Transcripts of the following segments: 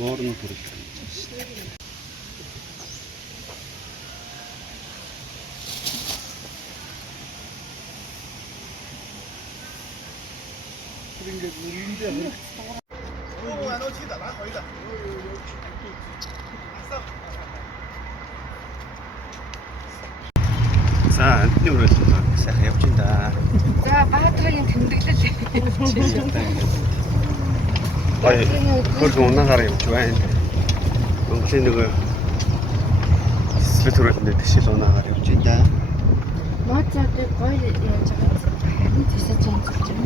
Уурн төрөл. Ингээд нүрэндээ За, амтны өрөөл сайхан явж байна да. За баатарын тэмдэглэл Ой, хөргөн унаагаар явж байна. Монголын нөгөө эсвэл төрөлөнд дэшил унаагаар явж байна да. моцод гоё яаж байгаа. Харин тийсэж юм зүгч юм.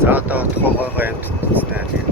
За одоо тохоо юмд үзснээр тэгээд.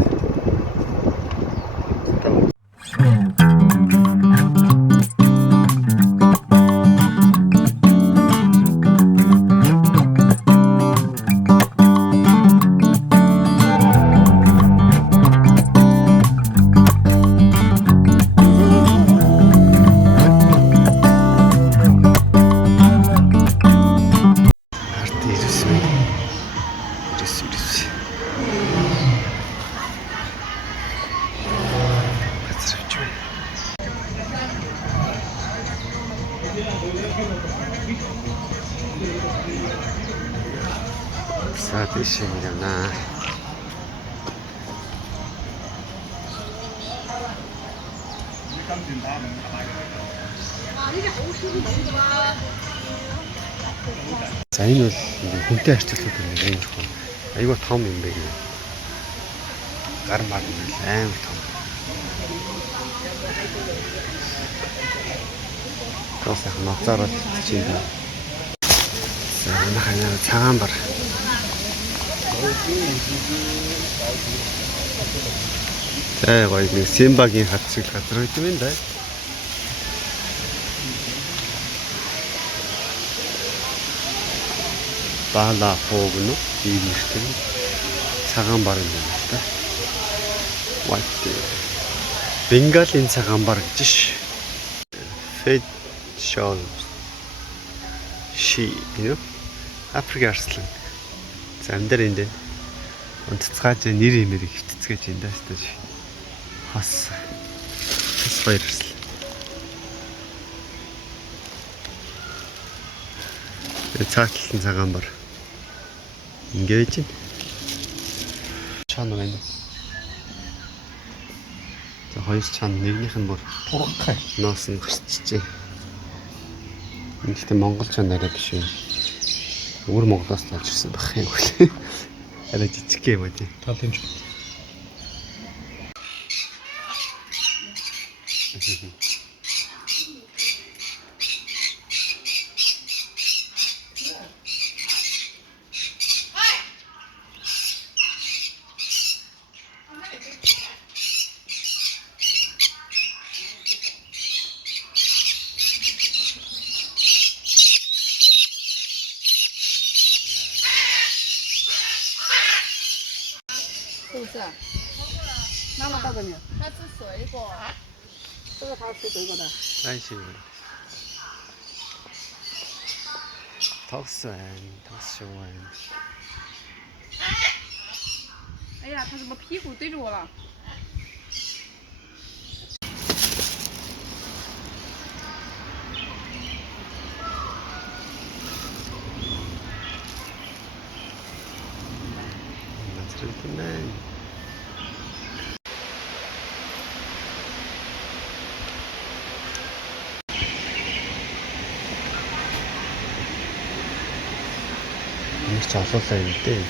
За тийш юм явна. За энэ бол хүнтэй харьцуулахад нэг юм шиг айгүй том юм бэ. Гар мар амар том. Тосох ноцоор л чинь. За манайхаа цагаан бар. За гоё нэг Симбагийн хат шиг газар байт юм да. Баала хоогно ийм нэртэй цагаан бар юм байна л да. White Бенгалийн цагаан бар гэж ш. Fed show she you know Африк арслан. За амдэр энэ унтцгааж нэр имэрийг хвтцгээж энэ даастаж хас баярсал. Цааталтан цагаан бар ингэж чан байна. За хоёр чан нэгнийх нь бүр турхай ноос нь гарчжээ. Гэхдээ монгол чан арай биш юм. Өөр Монголоос болж ирсэн байх юм бол. Арай жижиг юм аа тий. тал юм.是不是？妈妈倒给你。它是水果。这个它吃水果的。아이씨. 덕선.哎呀，它怎么屁股对着我了？ Gentlemen. Нэг ч олоолаа юм дээ.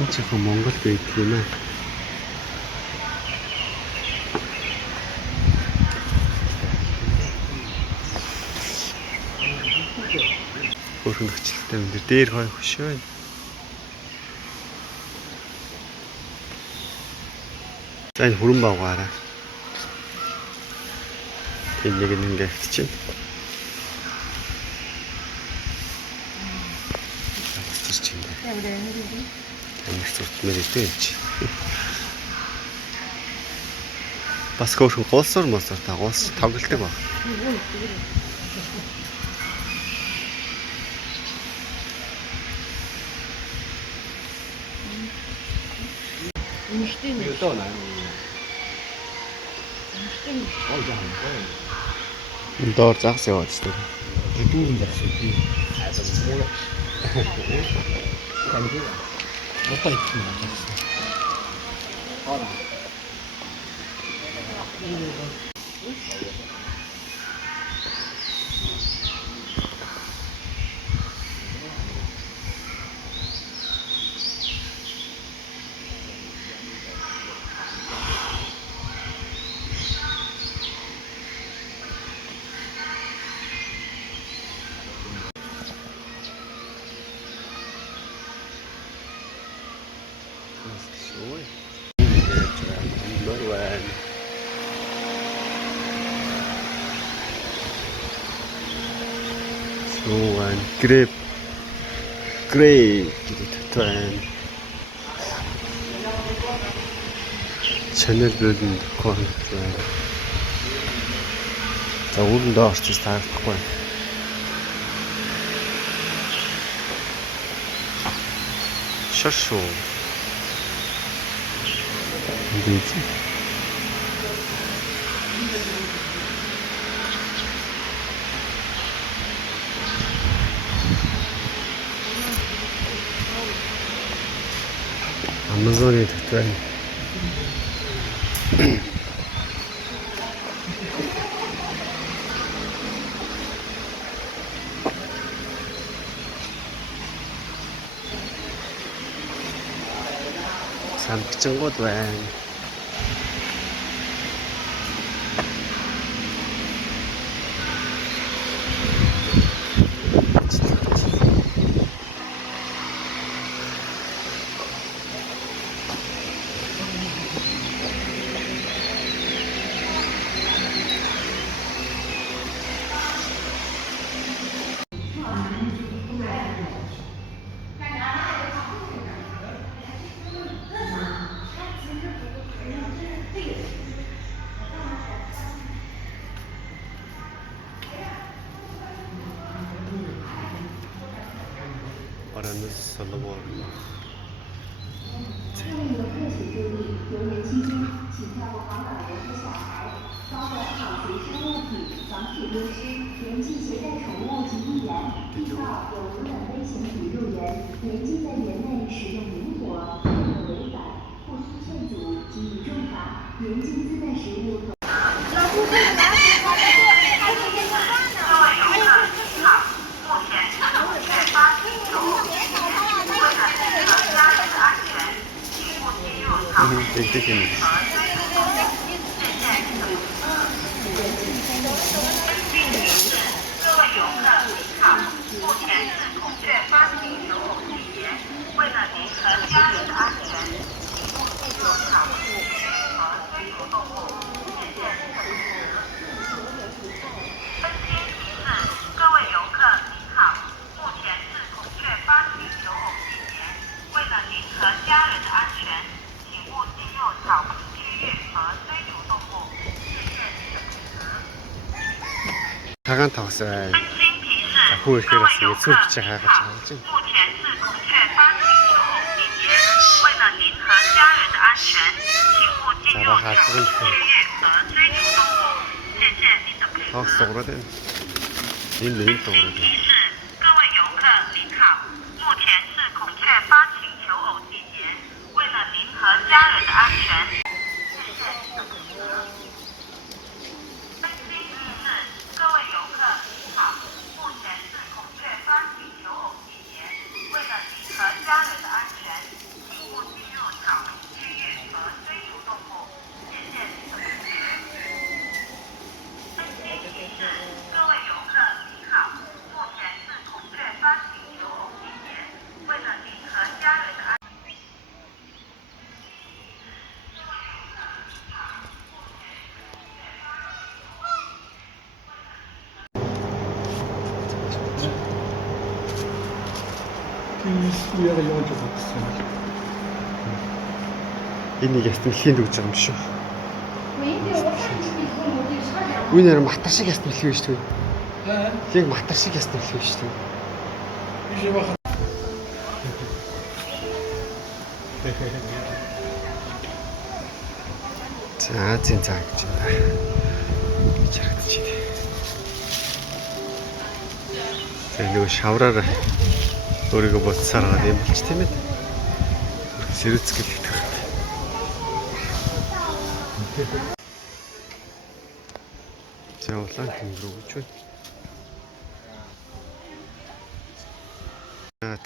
Энэ ч их Монгол байдаг юм аа. Өөрхөн нөхцөлтэй юм дээр хой хөшөө. За энэ хүрэн бавгаараа. Энэ нэг ингээ хвтчихэв. Амир зүртмээр идэв юм чи. Бас хөөрхөн гуулсуур мосоор тагуулс тоглолдог баг. Мечты 이거 떠나. 이제 안 보여. Door заагс яваад шүү дээ. Дүүн дэрсэн би. Адам муу. Канди. Мотор ихсэн байна. Ора. Ой. Нормально. Суан грэп гэдэг татван. Channel building content. За үүрэндээ орчих таахгүй. Шашуу. Видите? Амазоны татван. Самбчингууд байна. Aranız salı var mı? 为了游客请注意，游园期间，请跳过航港人和小孩，包括好随身物品、防止丢失，严禁携带宠物及易燃、地道有污染危险品入园，严禁在园内使用明火，任何违反不需劝阻给予重罚，严禁自带食物和。 谢谢你。 各位游客您好，目前是孔雀发起游泳季节，为了您和家人的安全，请勿进入草地区和追逐动物，谢谢您的支持。温馨提示：各位游客您好，目前是孔雀发起游泳季节，为了您和家人的安全，请勿进入草坪区域和追逐动物，谢谢您的支持。 Хагаан тавсаа. 温馨提示： 各位 各位游 客 客 你 您 好， 好，目前是孔雀发起游泳季节，为了您和家人的安全，请勿进入草坪区域和追逐动物，谢谢您的配合。 Тавсаа энэ линк 温馨提示：各位游客您好，目前是孔雀发起求偶季节，为了您和家人的安全，谢谢您的配合。温馨提示：各位游客您好，目前是孔雀发起求偶季节，为了您和家人的安全，请勿进入草坪区域和追逐动物，谢谢您的配合。温馨提示：各位游客您好，目前是孔雀发起求偶季节，为了您和家人的安全。 Üye가 явж байгаа. энийг ястан хийн гэж байгаа юм шүү. 没有，我看你比我有这 Үгүй нэр матар шиг ясна хэлхий шүү дээ. Аа. Яг матар шиг ясна хэлхий шүү дээ. Би шиг баха. За зин цаа гэж байна. Чарагдаж байна. Тэгээ нөгөө шавраар өөрийгөө буцсаар гад юм болч тийм ээ. Сэрүүцгэл гэдэг хэрэг. За улаан тэнгэр өгч байна.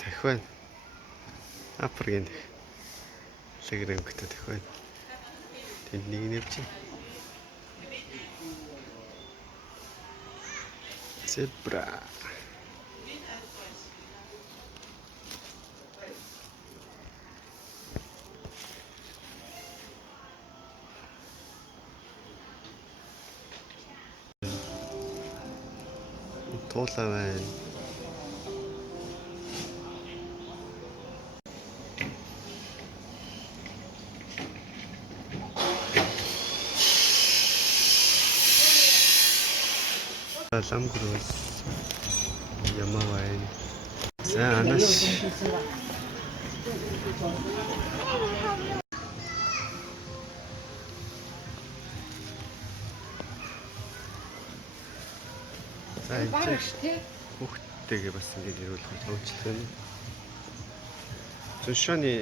Дахин апрын лэгрэм гэдэг дахин. Тэнд нэг нэвч. Зебра. Туулаа байна. Ламгрос ямавай. За анаш. За энэ хүүхдтэйгээ бас ингэж ирүүлэх төвчлээ. Зөвшөөний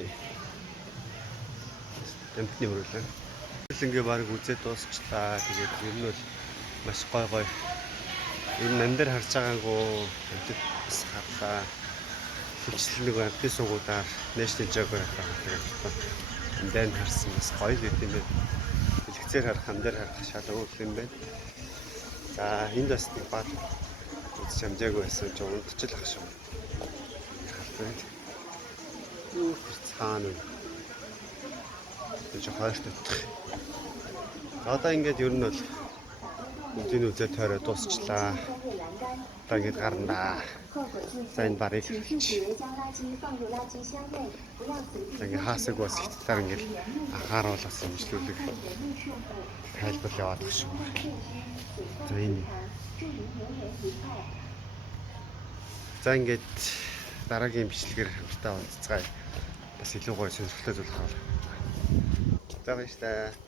амтны хөрөлөө. Ингээ баг үзээд дуусчлаа. Тэгээд ер нь бол маш гой. Ер нь амдэр харж байгаагүй амтд бас харлаа. Хөвчлэн нэг амтны сугуудаар National Geographic гэдэг амданд харсан бас гоё гэдэг юм байна. Дэлгэцээр харах амдэр харах шал өөр юм байна. За энд бас нэг бат үзэж амжаагүй байсан ч унтчих ах шүү. Хартай. Юу цаана. Тэг хойртой. Одоо ингээд ер нь бол үдийн үзээ тойроо дуусчлаа. Одоо ингээд гарнаа. За энэ барыг хэлчих. Ингээд хаасаг бас хиттээр ингээд анхааруулаас имжлүүлэг тайлбар яваад байгаа шүү. За энэ. За ингээд дараагийн бичлэгээр хамтдаа уулзцгаая. Бас илүү гоё сонирхолтой зүйл харуулъя. За баярлалаа.